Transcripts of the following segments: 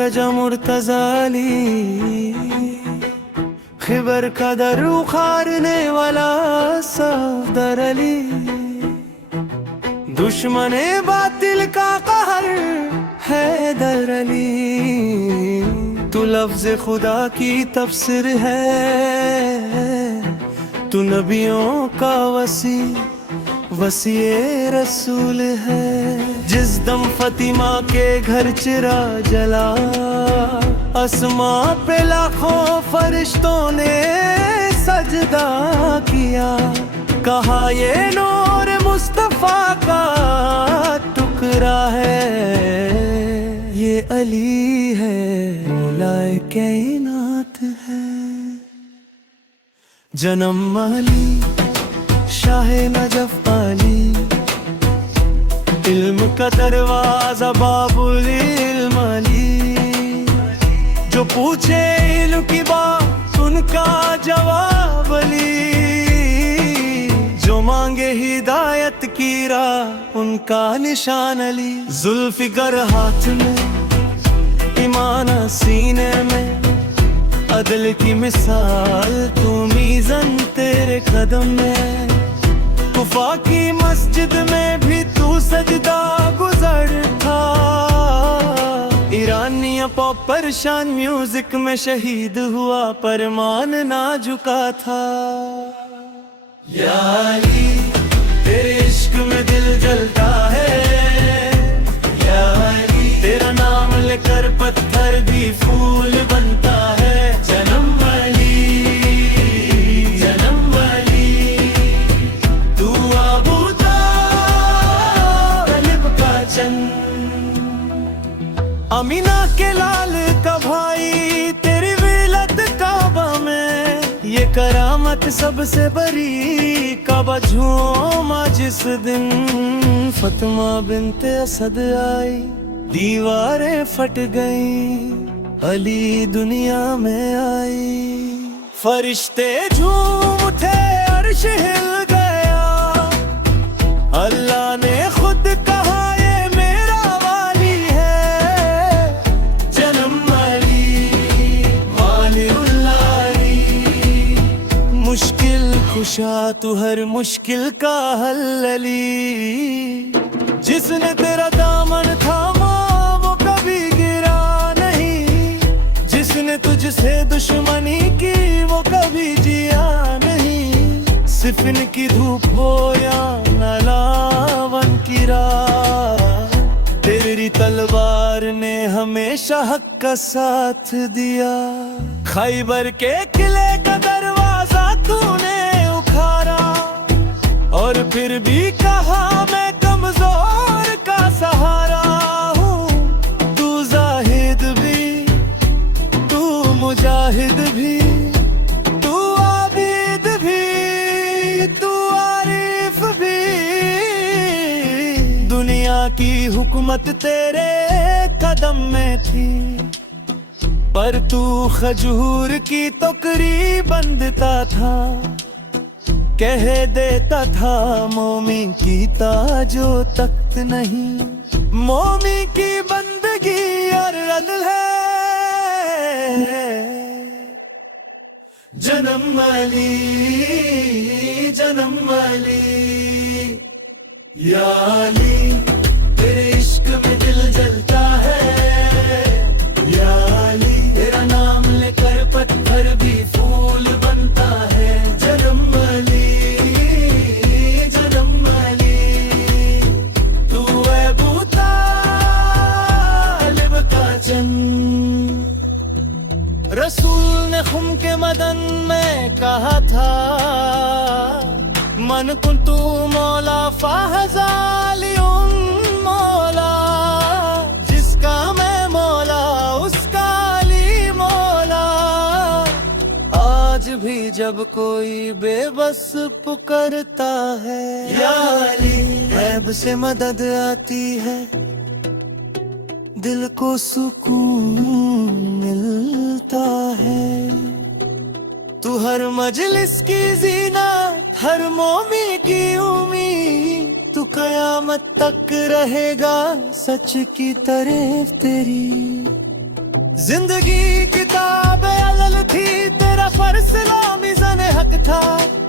रजा मुर्तजाली खिबर का दर उखाड़ने वाला सफदर अली, दुश्मने बातिल का कहर हैदर अली। तू लफ्ज़ खुदा की तफसीर है, तू नबियों का वसीए रसूल है। जिस दम फतिमा के घर चिरा जला, अस्मा पे लाखों फरिश्तों ने सजदा किया। कहा ये नूर मुस्तफा का टुकड़ा है, ये अली है मौलाए कायनात है। जन्म अली शाहे नजफ अली, इल्म का दरवाजा बाबुल इल्म अली। जो पूछे इल्म की बात उनका जवाब अली, जो मांगे हिदायत की राह उनका निशान अली। जुल्फिकर हाथ में, ईमान सीने में, अदल की मिसाल तू मीज़न तेरे कदम में। कुफा की मस्जिद में भी तू सजदा गुज़र था, ईरानिया पॉप परेशान म्यूजिक में शहीद हुआ पर मान ना झुका था। या अली तेरे इश्क में दिल जलता है, या अली तेरा नाम लेकर पत्थर भी फूल बनता है। जन्म अली, जन्म अली, तू अबू तालिब का चंद, अमीना के लाल का भाई, तेरी विलत काबा में ये करामत सबसे बड़ी। काबा झूमा जिस दिन फतिमा बिनते असद आई, दीवारें फट गईं, अली दुनिया में आई। फरिश्ते झूम उठे, अर्श हिल गया, अल्लाह ने खुद कहा ये मेरा वाली है। जन्म अली वालिउल्लाह अली, मुश्किल खुशा तू हर मुश्किल का हल अली। जिसने तेरा दामन थामा वो कभी गिरा नहीं, जिसने तुझसे दुश्मनी की वो कभी जिया नहीं। सिफिन की धूप हो या नलावन की राह, तेरी तलवार ने हमेशा हक का साथ दिया। खैबर के किले का दरवाजा तूने उखाड़ा, और फिर भी कहा मैं कमजोर का सहारा हूँ। तू जाहिद भी, तू मुजाहिद भी, तू आबिद भी, तू आरिफ भी। दुनिया की हुकूमत तेरे कदम में थी, पर तू खजूर की टोकरी बंधता था। कह देता था मोमी की ताजो तख्त नहीं, मोमी की बंदगी और अदल है। जन्म अली, जन्म अली, या अली तेरे इश्क में दिल जलता है। या अली तेरा नाम लेकर पत्थर भी फूल बनता है। जन्म अली, जन्म अली, तू अबू तालिब का चंद। रसूल ने खुम के मदन में कहा था, मन कुंतु मौला फाहजालियुन मौला। जिसका मैं मौला उसका अली मौला। आज भी जब कोई बेबस पुकारता है, या अली ऐब से मदद आती है, दिल को सुकून मिलता है। तू हर मजलिस की जीना, हर मोमी की उम्मीद, तू कयामत तक रहेगा सच की तारीफ तेरी। जिंदगी किताब अलल थी, तेरा फैसला मिज़ान हक था।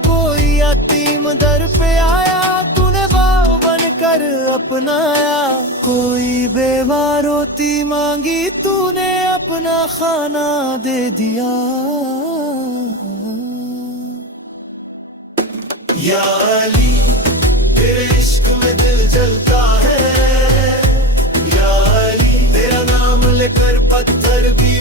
कोई यतीम दर पे आया, तूने बाप बनकर अपनाया। कोई बेवार रोती मांगी, तूने अपना खाना दे दिया। या अली तेरे इश्क में दिल जलता है। या अली तेरा नाम लेकर पत्थर भी